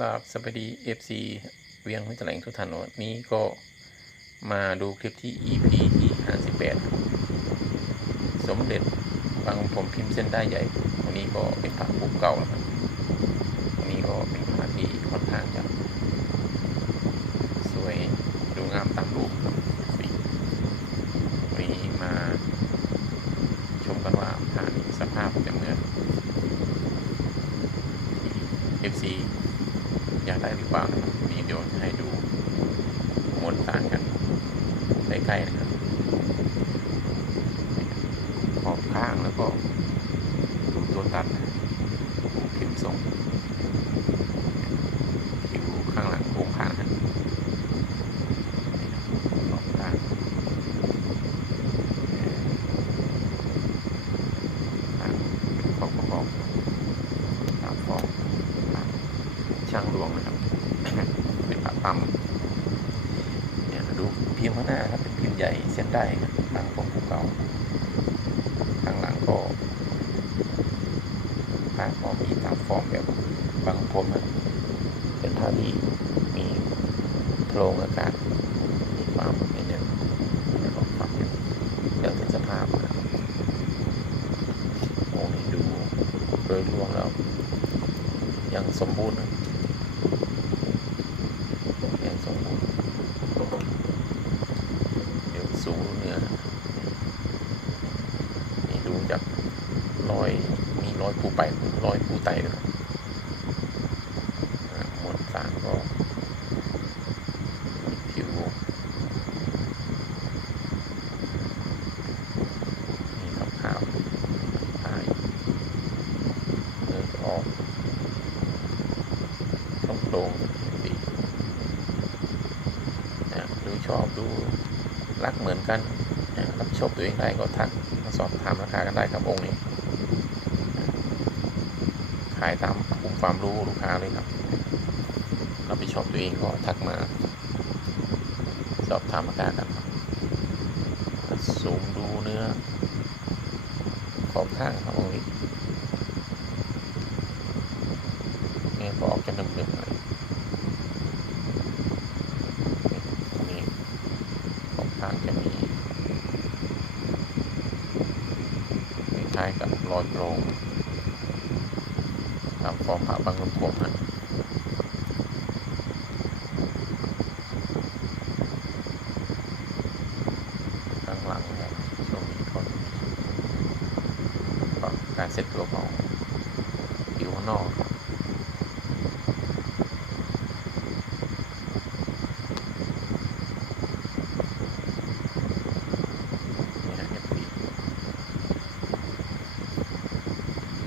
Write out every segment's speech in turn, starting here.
ครับสวัสดี FC เวียงห้วยแถลงทุกท่านวันนี้ก็มาดูคลิปที่ EP ที่ 58 สมเด็จบางผมพิมพ์เส้นได้ใหญ่ วันนี้ก็เป็นพระปกเก่าแล้วครับ วันนี้ก็เป็นพระที่ค่อนข้างจะสวยดูงามตามรูปสีวันนี้มาชมกันว่าพระนี้สภาพจะเหมือน FC อยากได้หรือเปล่ามีเดี๋ยวให้ดูมวลสารกันใกล้ๆนะครับออกข้างแล้วก็ดูตัวตัดพิมพ์ทรงผิวข้างหลังโครงข้างนะขอบข้างข้างเป็นของประกอบตามฟองช่างหลวงนะครับ เป็นปะปั๊มเนี่ยดูพิมพ์ข้างหน้าครับเป็นพิมพ์ใหญ่เส้นได้ครับบางผมภูเขาข้างหลังก็ ผ้าก็มีตามฟอร์มแบบบางผมเป็นผ้าที่มีโพรงอากาศมีความนิดนึงแล้วก็ความเรื่องถึงสภาพโอ้นี่ดูโดยรวมแล้ว ยังสมบูรณ์ยังสมบูรณ์เดี๋ยวสูงเนื้อนี่ดูจากรอยมีร อยปูไปรอยปูไตด้วยนะอ่ามวลสารก็ผิวมีขาวขาวๆพายเนื้อจะออกตรงตรงดีนะดูชอบดูรักเหมือนกันรับชอบตัวเองได้ก็ทักมาสอบถามราคากันได้ครับองค์นี้ายตามกลุ่มความรู้ลูกค้าเลยครับเรับผิดชอบตัวเองก็ทักมา สอบถามราคากันสูงดูเนื้อ ขอบข้างครับองนี้เนี่ยก็ออกจะหนึบๆหน่อยตรงนี้ขอบข้างจะมีคล้ายกับรอยโปร่ง ขอร์มผาบางลำโพงฮะข้างหลังเนี่ยช่วงนี้ก็ก็การเซ็ตตัวของผิวข้างนอก นี่ฮะ F4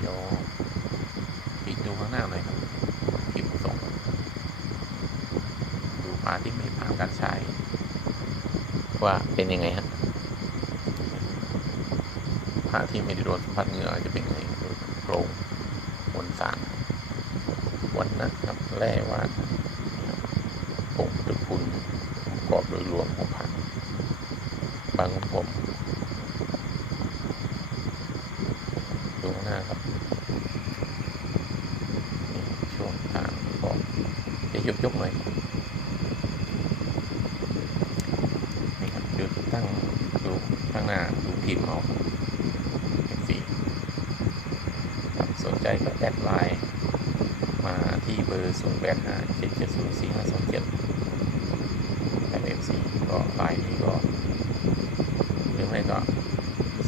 เดี๋ยวปิดดูข้างหน้าหน่อยครับพิมพ์ส่ง ดูปลาที่ไม่ผ่านการใช้ ว่าเป็นยังไงฮะปลาที่ไม่ได้โดนสัมผัสเหงื่อจะเป็นยังไงโปร่งมวลสารวันนะครับแร่ว่านนะครับผงตะกุลองค์ประกอบโดยรวมของผักบางผมดูข้างหน้าครับช่วงทางก็จะยกยกๆหน่อยนี่ครับดูตั้งดูข้างหน้าดูพิมพ์เอาเป็นสีครับสน ใจก็แอดไลน์มาที่เบอร์ 0 8 5 7 7 0 4 5 2 7แอดเอฟซีก็ไลน์นี้ก็ หรือไม่ก็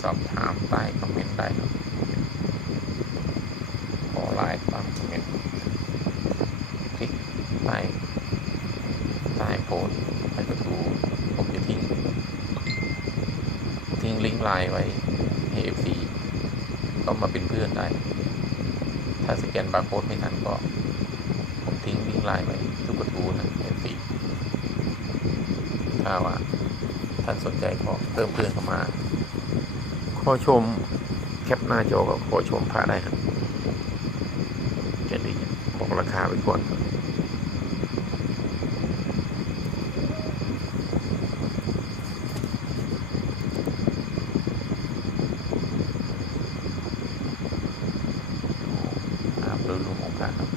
สอบถามใต้คอมเมนต์ได้ครับขอไลน์ตามคอมเมนต์คลิกใต้ใต้โพสใต้ประตูผมจะทิ้ง ทิ้งลิงก์ไลน์ไว้ให้ FC ก็มาเป็นเพื่อนได้ ถ้าสแกนบาร์โค้ดไม่ทันก็ ผมทิ้งลิงก์ไลน์ไว้ทุกประตูนะ FC ถ้าว่าท่านสนใจก็เพิ่มเพื่อนเข้ามาขอชมแคปหน้าจอก็ขอชมพาได้ครับจะด้บอกราคาไว้ก่อนครับดูภาพโดยรวมของพระครับ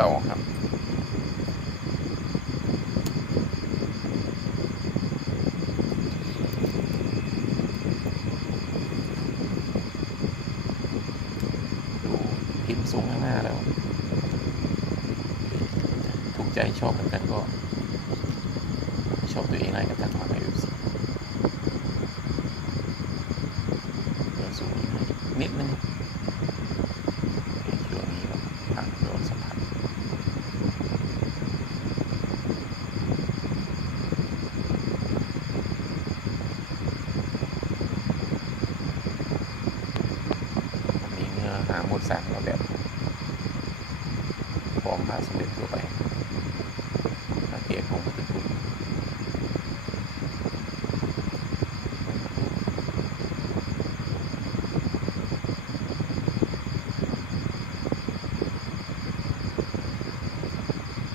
เก่าครับ ดูพิมพ์สูงข้างหน้าแล้ว ถูกใจชอบเหมือนกันก็ ชอบตัวเองอะไรก็ทักมาในเว็บไซต์เดี๋ยวสูงนิดนึงช่วงนี้ก็พักโดนสัมผัสมีเนื้อหาหมดสักแล้วแบบ พร้อมพาสมเด็จตัวไปพระเกียรติของพระพุทธคุณ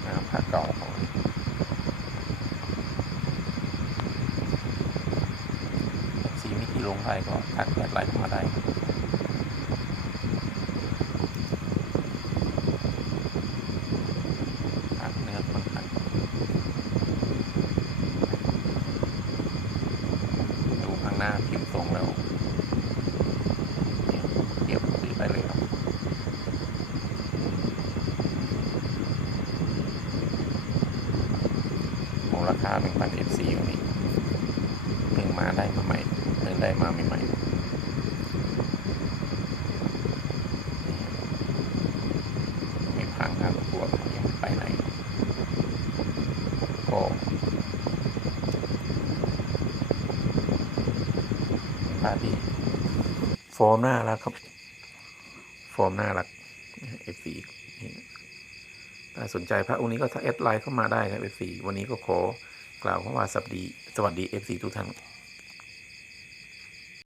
น้ำผ้าเก่าของสีมิติลงไปก็ทักแอดไลน์เข้ามาได้ทักเนื้อคนทักดูข้างหน้าพิมพ์ทรงแล้วเนี่ยเทียบซื้อได้เลยครับ ของรา คาหนึ่งพันเอฟซีวันนี้เพิ่งมาได้มาใหม่เพิ่งได้มาใหม่ๆไม่พังงานประกวดยังไปไหนก็พาดีฟอร์มน่ารักครับ ฟอร์มน่ารักเอฟซีถ้าสนใจพระองค์นี้ก็ถ้าแอดไลน์เข้ามาได้ครับเอฟซีวันนี้ก็ขอ กล่าวคำว่าสวัสดีสวัสดีเอฟซีทุกท่าน